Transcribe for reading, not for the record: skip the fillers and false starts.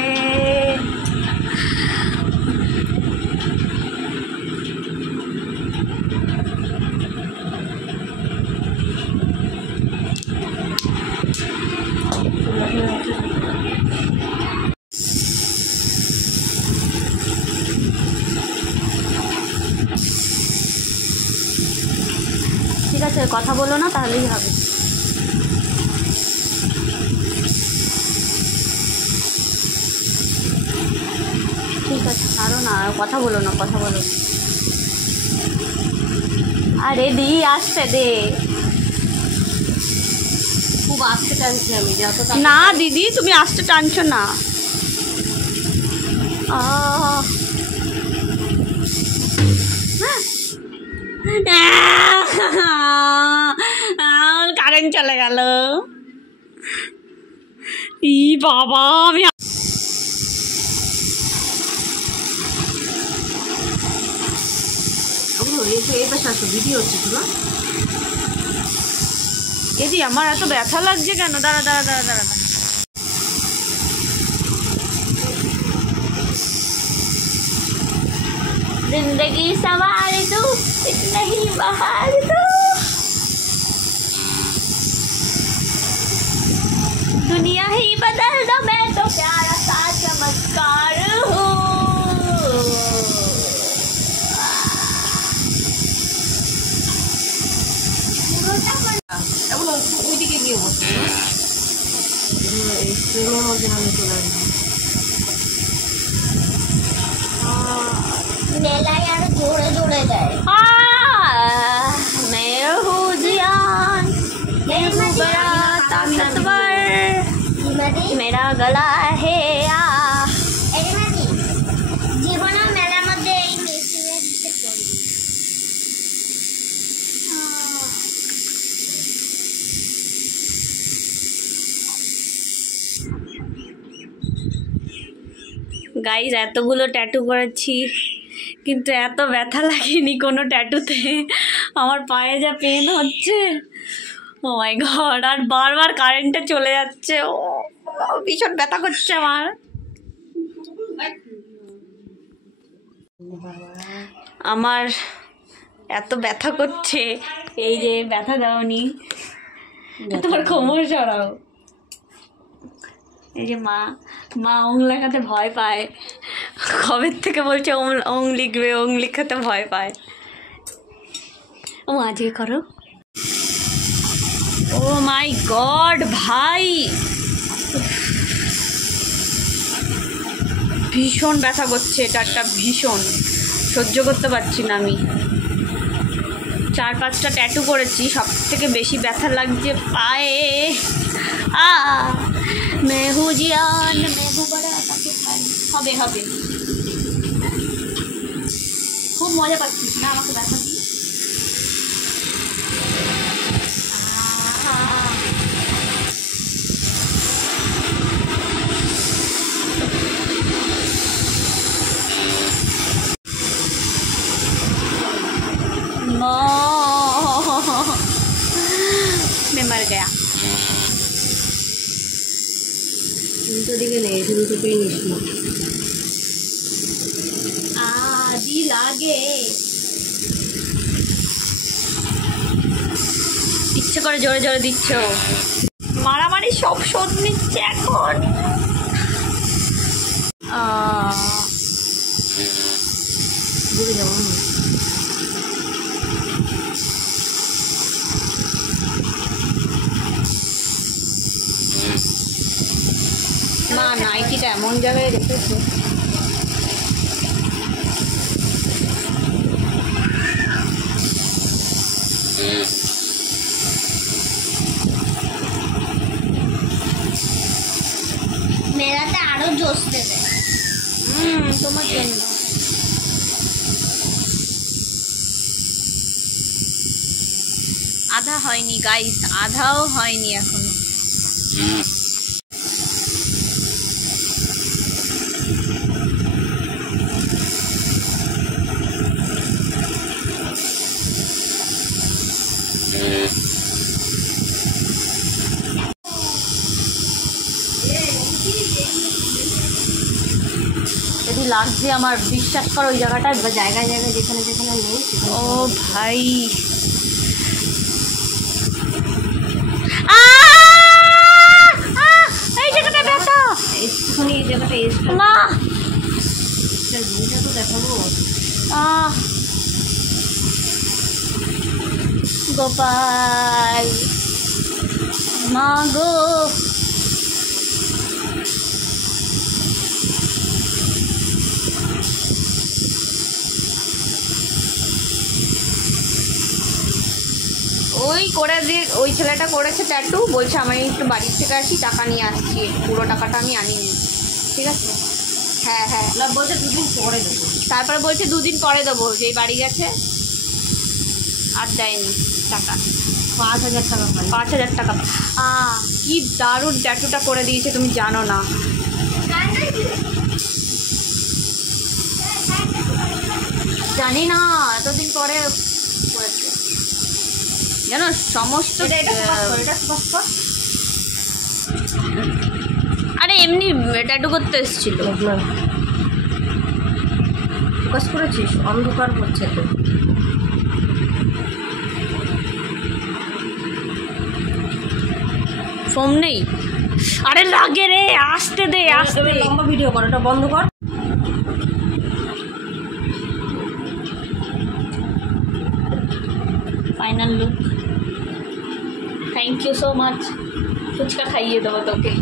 রে। ঠিক আছে, কথা বলো না, তাহলেই হবে। ঠিক আছে, ছাড়ো না, কথা বলো না, কথা বলো। আরে দি, আসতে দে। খুব আস্তে টানছি আমি, না দিদি তুমি আস্তে টানছো না। কারেন্ট চলে গেল। ই বাবা, আমি ভিডিও হচ্ছে তো। এদি আমার এত ব্যথা লাগছে কেন? দাঁড়া দাঁড়া দাঁড়া দাঁড়া। जिंदगी सवार तू इतना ही बहार तू, दुनिया ही बदल दो, मैं तो प्यारा सा चमत्कार हूँ। ওইদিকে গিয়ে বসে ট্রেনের মধ্যে আমি চলে আসবো। মেলায় আর জোরে জোরে যায়। मैं हूँ जियान, मैं हूँ बड़ा ताकतवर, मेरा गला है आ। জীবনে মেলার মধ্যে এই গাইজ এতগুলো ট্যাটু করেছি, কিন্তু এত ব্যথা লাগেনি কোনো ট্যাটুতে। আমার পায়ে যা পেন হচ্ছে, ও মাই গড। আর বারবার কারেন্টে চলে যাচ্ছে, ও ভীষণ ব্যথা করছে আমার। আমার এত ব্যথা করছে, এই যে ব্যথা দাওনি, তোমার কোমর সরাও। এই যে মা ওং লেখাতে ভয় পায়, কবে থেকে বলছে ওং লিখবে, ওং লিখাতে ভয় পায়। ও আজকে করো। ও মাই গড ভাই, ভীষণ ব্যথা করছে, এটা একটা ভীষণ সহ্য করতে পারছি না আমি। 4-5টা ট্যাটু করেছি, সব থেকে বেশি ব্যথা লাগছে পায়ে। मैं हूँ जियान, मैं हूँ बड़ा ताकतवर। হবে হবে, খুব মজা পাচ্ছিস না আমাকে ব্যথা দিয়ে? मैं मर गया। উল্টো দিকে নেই, শুরু থেকেই নিস না। আদি লাগে, ইচ্ছে করে জোরে জোরে দিচ্ছ। মারামারি সব শোধ নিচ্ছে এখন। ঘুরে যাবো মা, নাইটিটা এমন জায়গায় রেখেছে। মেলাতে আরো জোশ দেবে। তোমার জন্য আধা হয়নি গাইস, আধাও হয়নি এখনো। যদি লাগছে আমার, বিশ্বাস করো ওই জায়গাটায় জায়গায় জায়গায় যেখানে যেখানে নেই ও ভাই এই জায়গাটা ব্যথা একটুখানি এই জায়গাটা এসে মা রুমটা তো দেখাবো। গোপাল মা গো ওই করে দিয়ে ওই ছেলেটা করেছে ট্যাটু, বলছে আমি একটু বাড়ির থেকে আসি টাকা নিয়ে আসছি, পুরো টাকাটা আমি আনিনি। ঠিক আছে, হ্যাঁ হ্যাঁ বলছে 2 দিন পরে দেবো, তারপরে বলছে 2 দিন পরে দেবো, যেই বাড়ি গেছে আর দেয়নি টাকা। 5,000 টাকা 5,000 টাকা। কি দারুণ ট্যাটুটা করে দিয়েছে তুমি জানো না। জানি না এতদিন পরে করেছে জানো সমস্ত। আরে এমনি ট্যাটু করতে এসেছিল। ফোকাস করেছিস, অন্ধকার হচ্ছে তো। ফোন নেই, আরে লাগে রে, আসতে দে আসতে। লম্বা ভিডিও কর, এটা বন্ধ কর। Final look, thank you so much. Fuchka খাইয়ে দেবো তোকে।